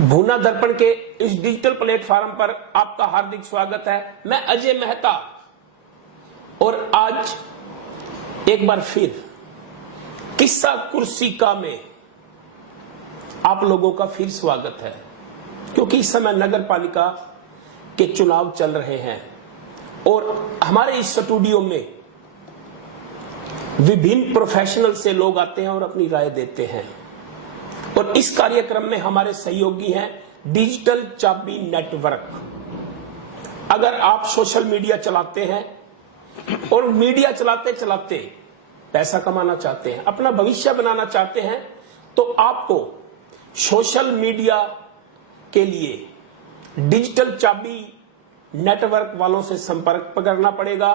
भूना दर्पण के इस डिजिटल प्लेटफॉर्म पर आपका हार्दिक स्वागत है। मैं अजय मेहता और आज एक बार फिर किस्सा कुर्सिका में आप लोगों का फिर स्वागत है, क्योंकि इस समय नगर पालिका के चुनाव चल रहे हैं और हमारे इस स्टूडियो में विभिन्न प्रोफेशनल से लोग आते हैं और अपनी राय देते हैं। और इस कार्यक्रम में हमारे सहयोगी हैं डिजिटल चाबी नेटवर्क। अगर आप सोशल मीडिया चलाते हैं और मीडिया चलाते चलाते पैसा कमाना चाहते हैं, अपना भविष्य बनाना चाहते हैं, तो आपको सोशल मीडिया के लिए डिजिटल चाबी नेटवर्क वालों से संपर्क करना पड़ेगा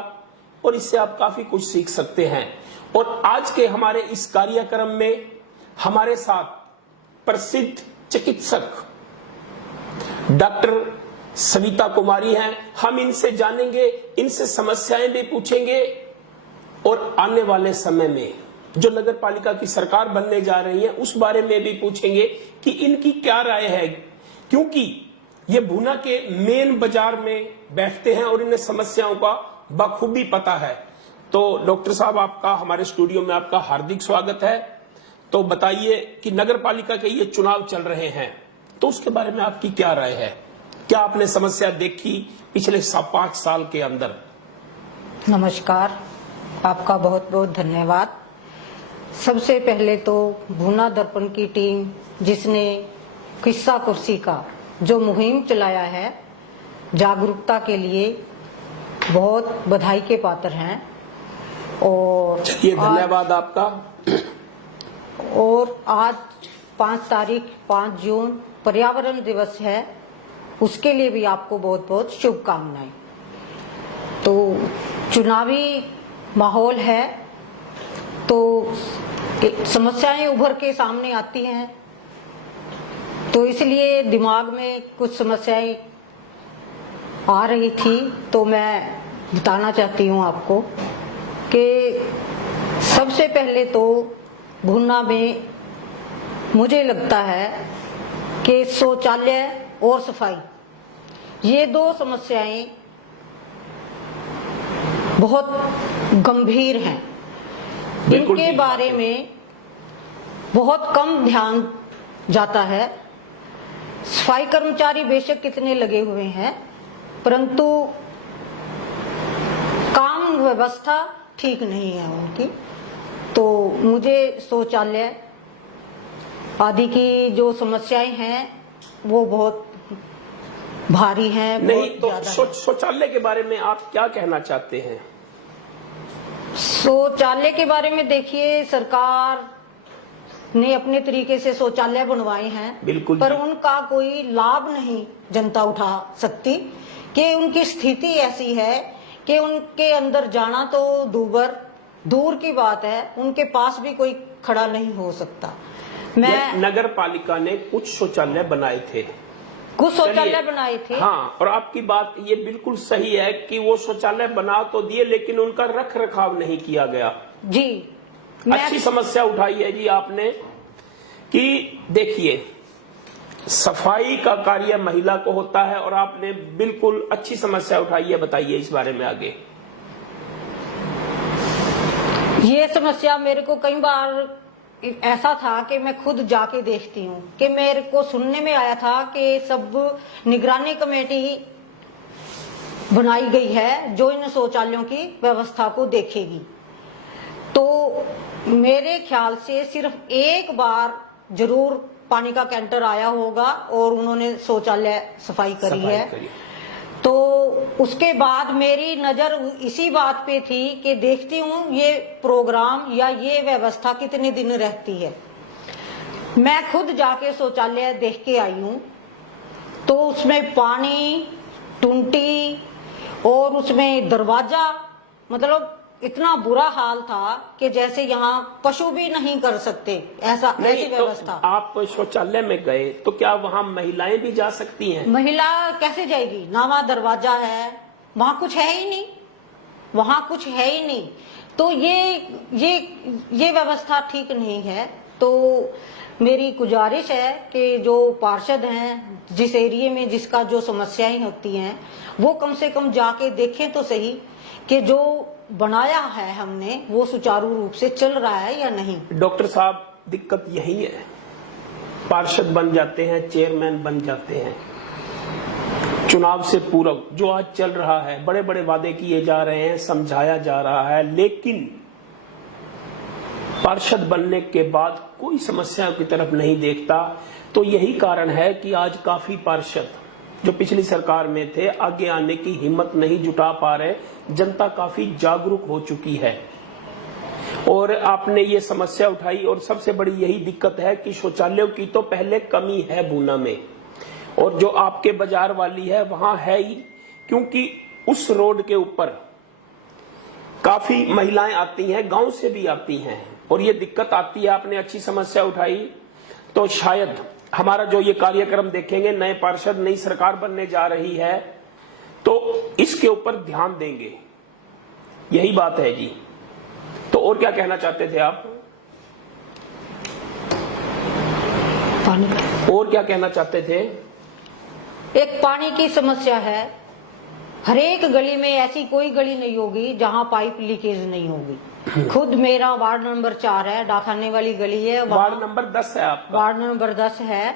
और इससे आप काफी कुछ सीख सकते हैं। और आज के हमारे इस कार्यक्रम में हमारे साथ प्रसिद्ध चिकित्सक डॉक्टर सविता कुमारी हैं। हम इनसे जानेंगे, इनसे समस्याएं भी पूछेंगे और आने वाले समय में जो नगर पालिका की सरकार बनने जा रही है उस बारे में भी पूछेंगे कि इनकी क्या राय है, क्योंकि ये भूना के मेन बाजार में बैठते हैं और इन्हें समस्याओं का बखूबी पता है। तो डॉक्टर साहब, आपका हमारे स्टूडियो में आपका हार्दिक स्वागत है। तो बताइए कि नगर पालिका के ये चुनाव चल रहे हैं, तो उसके बारे में आपकी क्या राय है? क्या आपने समस्या देखी पिछले 5 साल के अंदर? नमस्कार, आपका बहुत बहुत धन्यवाद। सबसे पहले तो भूना दर्पण की टीम जिसने किस्सा कुर्सी का जो मुहिम चलाया है जागरूकता के लिए, बहुत बधाई के पात्र हैं। और ये धन्यवाद आपका। और आज 5 जून पर्यावरण दिवस है, उसके लिए भी आपको बहुत बहुत शुभकामनाएं। तो चुनावी माहौल है तो समस्याएं उभर के सामने आती हैं, तो इसलिए दिमाग में कुछ समस्याएं आ रही थी, तो मैं बताना चाहती हूं आपको कि सबसे पहले तो भूना में मुझे लगता है कि शौचालय और सफाई, ये 2 समस्याएं बहुत गंभीर हैं। इनके बारे में बहुत कम ध्यान जाता है। सफाई कर्मचारी बेशक कितने लगे हुए हैं, परंतु काम व्यवस्था ठीक नहीं है उनकी। तो मुझे शौचालय आदि की जो समस्याएं हैं वो बहुत भारी हैं। नहीं तो शौचालय के बारे में आप क्या कहना चाहते हैं? शौचालय के बारे में देखिए, सरकार ने अपने तरीके से शौचालय बनवाए हैं, बिल्कुल, पर उनका कोई लाभ नहीं जनता उठा सकती, कि उनकी स्थिति ऐसी है कि उनके अंदर जाना तो दूर की बात है, उनके पास भी कोई खड़ा नहीं हो सकता। मैं नगर पालिका ने कुछ शौचालय बनाए थे, हाँ, और आपकी बात ये बिल्कुल सही है कि वो शौचालय बना तो दिए, लेकिन उनका रख रखाव नहीं किया गया जी। अच्छी समस्या उठाई है जी आपने कि देखिए, सफाई का कार्य महिला को होता है और आपने बिल्कुल अच्छी समस्या उठाई है। बताइए इस बारे में आगे। ये समस्या मेरे को कई बार ऐसा था कि मैं खुद जाके देखती हूँ कि मेरे को सुनने में आया था कि सब निगरानी कमेटी बनाई गई है जो इन शौचालयों की व्यवस्था को देखेगी। तो मेरे ख्याल से सिर्फ एक बार जरूर पानी का कैंटर आया होगा और उन्होंने शौचालय सफाई करी है। तो उसके बाद मेरी नजर इसी बात पे थी कि देखती हूँ ये प्रोग्राम या ये व्यवस्था कितने दिन रहती है। मैं खुद जाके शौचालय देख के आई हूँ, तो उसमें पानी, टूंटी और उसमें दरवाजा, मतलब इतना बुरा हाल था कि जैसे यहाँ पशु भी नहीं कर सकते, ऐसी व्यवस्था। तो आप शौचालय में गए तो क्या वहाँ महिलाएं भी जा सकती हैं? महिला कैसे जाएगी? ना वहाँ दरवाजा है, वहाँ कुछ है ही नहीं। तो ये व्यवस्था ठीक नहीं है। तो मेरी गुजारिश है कि जो पार्षद हैं, जिस एरिया में जिसका जो समस्याएं होती हैं, वो कम से कम जाके देखें तो सही कि जो बनाया है हमने वो सुचारू रूप से चल रहा है या नहीं। डॉक्टर साहब, दिक्कत यही है, पार्षद बन जाते हैं, चेयरमैन बन जाते हैं, चुनाव से पूर्व जो आज चल रहा है, बड़े बड़े वादे किए जा रहे हैं, समझाया जा रहा है, लेकिन पार्षद बनने के बाद कोई समस्याओं की तरफ नहीं देखता। तो यही कारण है कि आज काफी पार्षद जो पिछली सरकार में थे आगे आने की हिम्मत नहीं जुटा पा रहे। जनता काफी जागरूक हो चुकी है और आपने ये समस्या उठाई, और सबसे बड़ी यही दिक्कत है कि शौचालयों की तो पहले कमी है भूना में, और जो आपके बाजार वाली है वहां है ही, क्योंकि उस रोड के ऊपर काफी महिलाएं आती हैं, गांव से भी आती हैं, और ये दिक्कत आती है। आपने अच्छी समस्या उठाई, तो शायद हमारा जो ये कार्यक्रम देखेंगे, नए पार्षद, नई सरकार बनने जा रही है, तो इसके ऊपर ध्यान देंगे। यही बात है जी। तो और क्या कहना चाहते थे आप? और क्या कहना चाहते थे? एक पानी की समस्या है। हर एक गली में ऐसी कोई गली नहीं होगी जहां पाइप लीकेज नहीं होगी। खुद मेरा वार्ड नंबर 4 है, डाखाने वाली गली है, वार्ड नंबर 10 है आपका? वार्ड नंबर 10 है।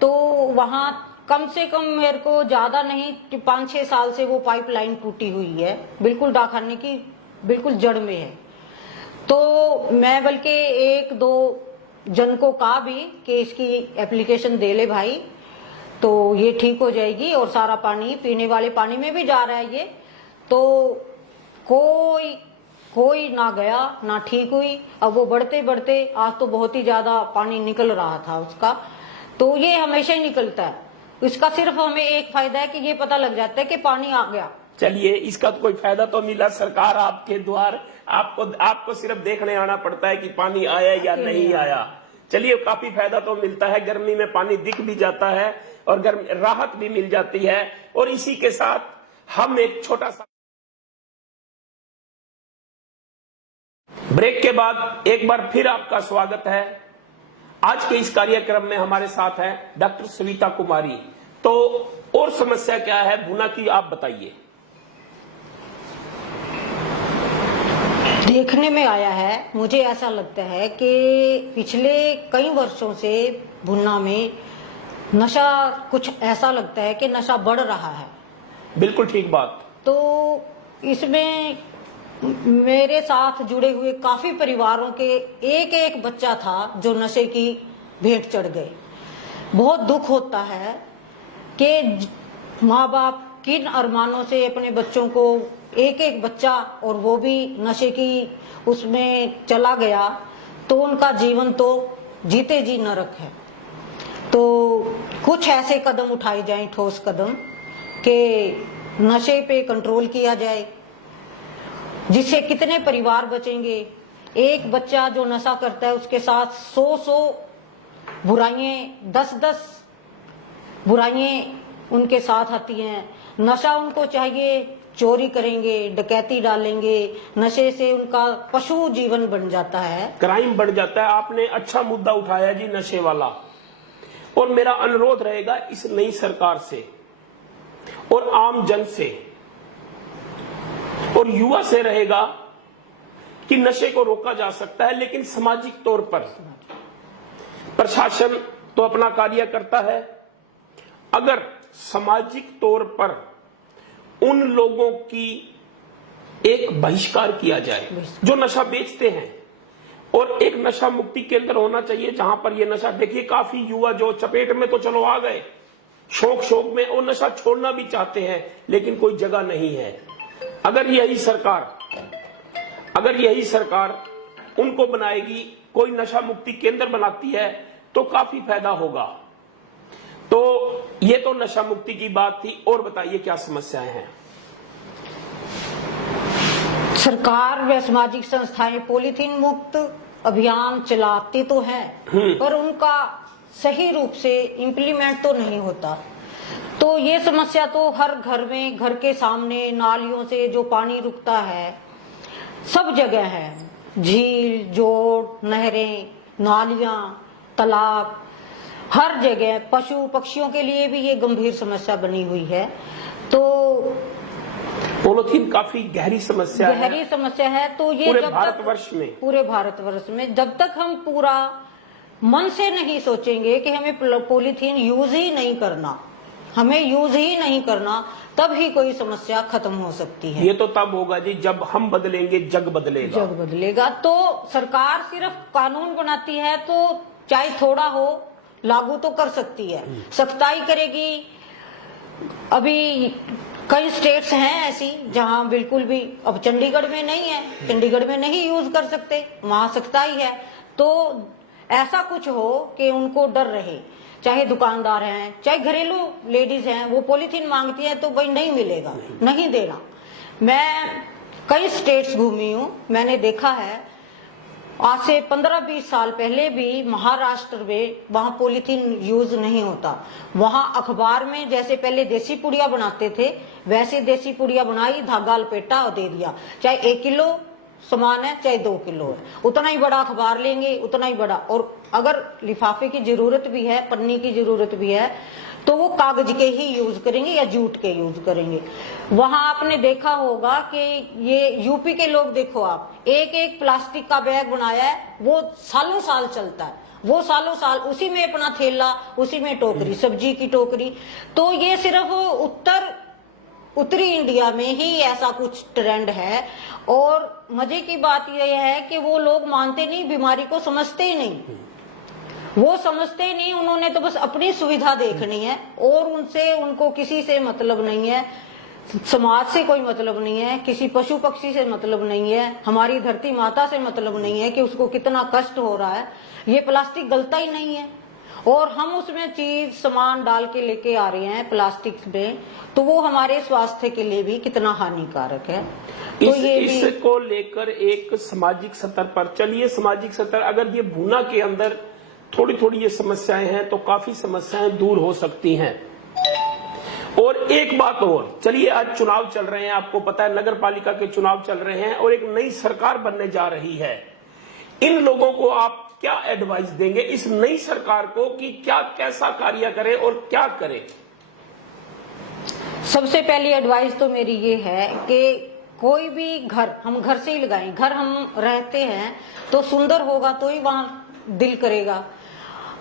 तो वहां कम से कम मेरे को ज्यादा नहीं 5-6 साल से वो पाइपलाइन टूटी हुई है, बिल्कुल डाखाने की बिल्कुल जड़ में है। तो मैं बल्कि 1-2 जन को कहा भी कि इसकी एप्लीकेशन दे ले भाई, तो ये ठीक हो जाएगी, और सारा पानी पीने वाले पानी में भी जा रहा है ये। तो कोई ना गया ना ठीक हुई। अब वो बढ़ते बढ़ते आज तो बहुत ही ज्यादा पानी निकल रहा था उसका। तो ये हमेशा ही निकलता है। इसका सिर्फ हमें एक फायदा है कि ये पता लग जाता है कि पानी आ गया। चलिए, इसका तो कोई फायदा तो मिला, सरकार आपके द्वार, आपको सिर्फ देखने आना पड़ता है कि पानी आया या नहीं आया। चलिए, काफी फायदा तो मिलता है, गर्मी में पानी दिख भी जाता है और राहत भी मिल जाती है। और इसी के साथ हम एक छोटा सा ब्रेक के बाद एक बार फिर आपका स्वागत है। आज के इस कार्यक्रम में हमारे साथ हैं डॉक्टर सविता कुमारी। तो और समस्या क्या है भूना की, आप बताइए। देखने में आया है, मुझे ऐसा लगता है कि पिछले कई वर्षों से भुन्ना में नशा, कुछ ऐसा लगता है कि नशा बढ़ रहा है। बिल्कुल ठीक बात। तो इसमें मेरे साथ जुड़े हुए काफी परिवारों के एक बच्चा था जो नशे की भेंट चढ़ गए। बहुत दुख होता है कि माँ बाप किन अरमानों से अपने बच्चों को, एक बच्चा, और वो भी नशे की उसमें चला गया, तो उनका जीवन तो जीते जी नरक है। तो कुछ ऐसे कदम उठाए जाएं, ठोस कदम, कि नशे पे कंट्रोल किया जाए, जिससे कितने परिवार बचेंगे। एक बच्चा जो नशा करता है उसके साथ 100 बुराइयां, 10 बुराइयां उनके साथ आती हैं। नशा उनको चाहिए, चोरी करेंगे, डकैती डालेंगे, नशे से उनका पशु जीवन बन जाता है, क्राइम बढ़ जाता है। आपने अच्छा मुद्दा उठाया जी, नशे वाला। और मेरा अनुरोध रहेगा इस नई सरकार से और आम जन से और युवा से रहेगा कि नशे को रोका जा सकता है, लेकिन सामाजिक तौर पर प्रशासन तो अपना कार्य करता है। अगर सामाजिक तौर पर उन लोगों की एक बहिष्कार किया जाए जो नशा बेचते हैं, और एक नशा मुक्ति केंद्र होना चाहिए जहां पर ये नशा, देखिए काफी युवा जो चपेट में तो चलो आ गए, शौक में, और नशा छोड़ना भी चाहते हैं, लेकिन कोई जगह नहीं है। अगर यही सरकार उनको बनाएगी, कोई नशा मुक्ति केंद्र बनाती है, तो काफी फायदा होगा। तो ये तो नशा मुक्ति की बात थी, और बताइए क्या समस्याएं हैं? सरकार व सामाजिक संस्थाएं पॉलीथीन मुक्त अभियान चलाती तो हैं, पर उनका सही रूप से इम्प्लीमेंट तो नहीं होता। तो ये समस्या तो हर घर में, घर के सामने नालियों से जो पानी रुकता है, सब जगह है। झील, जोड़, नहरें, नालियां, तालाब, हर जगह पशु पक्षियों के लिए भी ये गंभीर समस्या बनी हुई है। तो पॉलीथीन काफी गहरी समस्या है, गहरी समस्या है। तो ये पूरे जब भारतवर्ष में, पूरे भारतवर्ष में जब तक हम पूरा मन से नहीं सोचेंगे कि हमें पॉलीथीन यूज ही नहीं करना, हमें यूज ही नहीं करना, तब ही कोई समस्या खत्म हो सकती है। ये तो तब होगा जी जब हम बदलेंगे, जग बदलेगा। जग बदलेगा। तो सरकार सिर्फ कानून बनाती है तो चाहे थोड़ा हो लागू तो कर सकती है, सख्ताई करेगी। अभी कई स्टेट्स हैं ऐसी जहां बिल्कुल भी, अब चंडीगढ़ में नहीं है, चंडीगढ़ में नहीं यूज कर सकते, वहां सख्ताई है। तो ऐसा कुछ हो कि उनको डर रहे, चाहे दुकानदार हैं, चाहे घरेलू लेडीज हैं, वो पॉलीथीन मांगती है तो भाई नहीं मिलेगा, नहीं देना। मैं कई स्टेट्स घूमी हूँ, मैंने देखा है आज से 15-20 साल पहले भी महाराष्ट्र में वहां पॉलीथीन यूज नहीं होता। वहां अखबार में जैसे पहले देसी पुड़िया बनाते थे वैसे देसी पुड़िया बनाई, धागा लपेटा और दे दिया, चाहे 1 किलो सामान है चाहे 2 किलो है, उतना ही बड़ा अखबार लेंगे, उतना ही बड़ा। और अगर लिफाफे की जरूरत भी है, पन्नी की जरूरत भी है, तो वो कागज के ही यूज करेंगे या जूट के यूज करेंगे। वहां आपने देखा होगा कि ये यूपी के लोग, देखो आप, एक एक प्लास्टिक का बैग बनाया है, वो सालों साल चलता है, वो सालों साल उसी में अपना थैला, उसी में टोकरी, सब्जी की टोकरी। तो ये सिर्फ उत्तरी इंडिया में ही ऐसा कुछ ट्रेंड है। और मजे की बात यह है कि वो लोग मानते नहीं, बीमारी को समझते ही नहीं, वो समझते नहीं, उन्होंने तो बस अपनी सुविधा देखनी है और उनको किसी से मतलब नहीं है, समाज से कोई मतलब नहीं है, किसी पशु पक्षी से मतलब नहीं है, हमारी धरती माता से मतलब नहीं है कि उसको कितना कष्ट हो रहा है। ये प्लास्टिक गलता ही नहीं है और हम उसमें चीज सामान डाल के लेके आ रहे हैं प्लास्टिक में, तो वो हमारे स्वास्थ्य के लिए भी कितना हानिकारक है। तो इसको लेकर एक सामाजिक स्तर पर, चलिए सामाजिक स्तर, अगर ये भूना के अंदर थोड़ी थोड़ी ये समस्याएं हैं तो काफी समस्याएं दूर हो सकती हैं। और एक बात और, चलिए आज चुनाव चल रहे हैं, आपको पता है नगर पालिका के चुनाव चल रहे हैं और एक नई सरकार बनने जा रही है। इन लोगों को आप क्या एडवाइस देंगे इस नई सरकार को कि क्या कैसा कार्य करे और क्या करे? सबसे पहली एडवाइस तो मेरी ये है कि कोई भी घर हम घर से ही लगाएं। घर हम रहते हैं तो सुंदर होगा तो ही वहां दिल करेगा।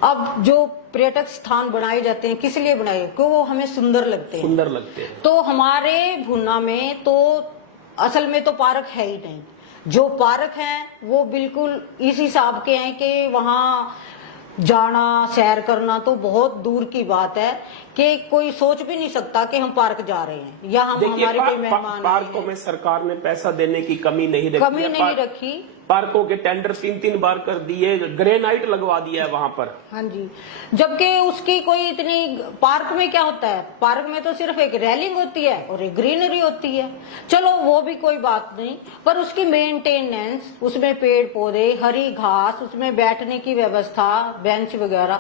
अब जो पर्यटक स्थान बनाए जाते हैं किस लिए बनाए? क्योंकि वो हमें सुंदर लगते हैं। तो हमारे भुन्ना में तो असल में तो पार्क है ही नहीं। जो पार्क हैं वो बिल्कुल इस हिसाब के हैं कि वहां जाना, सैर करना तो बहुत दूर की बात है कि कोई सोच भी नहीं सकता कि हम पार्क जा रहे हैं या हम हमारे कोई मेहमान। पार्कों में सरकार ने पैसा देने की कमी नहीं रखी। पार्कों के टेंडर 3-3 बार कर दिए, ग्रेनाइट लगवा दिया है वहां पर। हाँ जी, जबकि उसकी कोई इतनी, पार्क में क्या होता है, पार्क में तो सिर्फ एक रेलिंग होती है और एक ग्रीनरी होती है। चलो वो भी कोई बात नहीं, पर उसकी मेंटेनेंस, उसमें पेड़ पौधे, हरी घास, उसमें बैठने की व्यवस्था, बेंच वगैरह,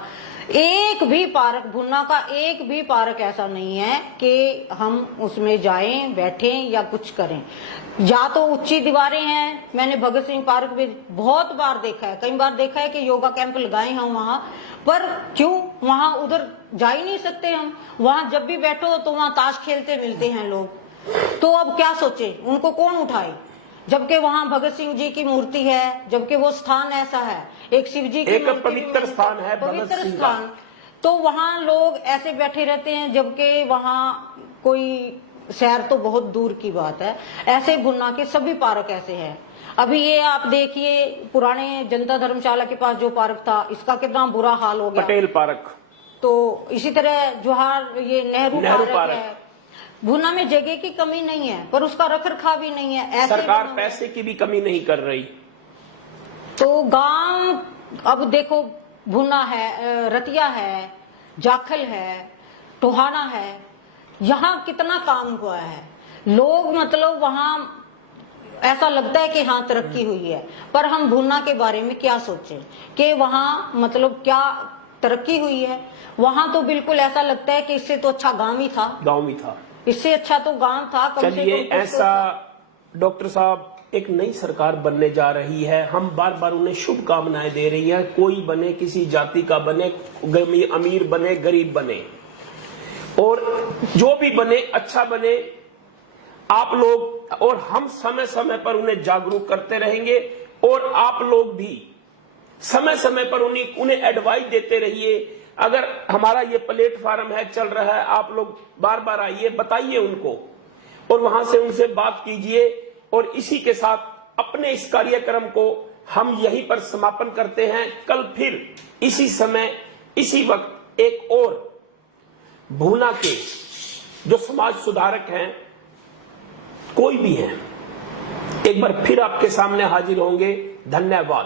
एक भी पार्क, भुन्ना का एक भी पार्क ऐसा नहीं है कि हम उसमें जाएं, बैठें या कुछ करें। या तो ऊंची दीवारें हैं, मैंने भगत सिंह पार्क में बहुत बार देखा है, कई बार देखा है कि योगा कैंप लगाए हैं वहां, पर क्यों वहां उधर जा ही नहीं सकते हम? वहां जब भी बैठो तो वहां ताश खेलते मिलते हैं लोग। तो अब क्या सोचे, उनको कौन उठाए? जबकि वहां भगत सिंह जी की मूर्ति है, जबकि वो स्थान ऐसा है, एक शिव जी की पवित्र स्थान है, पवित्र स्थान। तो वहां लोग ऐसे बैठे रहते हैं, जबकि वहां कोई शहर तो बहुत दूर की बात है। ऐसे भुन्ना के सभी पार्क ऐसे हैं। अभी ये आप देखिए, पुराने जनता धर्मशाला के पास जो पार्क था, इसका कितना बुरा हाल हो गया, पटेल पार्क। तो इसी तरह जोहार, ये नेहरू पार्क है। भुन्ना में जगह की कमी नहीं है, पर उसका रखरखाव भी नहीं है। ऐसे सरकार पैसे की भी कमी नहीं कर रही। तो गांव, अब देखो भुन्ना है, रतिया है, जाखल है, टोहाना है, यहाँ कितना काम हुआ है। लोग मतलब वहां ऐसा लगता है कि हाँ तरक्की हुई है, पर हम भुन्ना के बारे में क्या सोचें कि वहां मतलब क्या तरक्की हुई है? वहां तो बिल्कुल ऐसा लगता है कि इससे तो अच्छा गांव ही था, इससे अच्छा तो गांव था। चलिए ऐसा डॉक्टर साहब, एक नई सरकार बनने जा रही है। हम बार बार उन्हें शुभकामनाएं दे रही है। कोई बने, किसी जाति का बने, अमीर बने, गरीब बने, और जो भी बने अच्छा बने। आप लोग और हम समय समय पर उन्हें जागरूक करते रहेंगे, और आप लोग भी समय समय पर उन्हें एडवाइस देते रहिए। अगर हमारा ये प्लेटफार्म है, चल रहा है, आप लोग बार बार आइए, बताइए उनको, और वहां से उनसे बात कीजिए। और इसी के साथ अपने इस कार्यक्रम को हम यहीं पर समापन करते हैं। कल फिर इसी समय, इसी वक्त एक और भूना के जो समाज सुधारक हैं, कोई भी हैं, एक बार फिर आपके सामने हाजिर होंगे। धन्यवाद।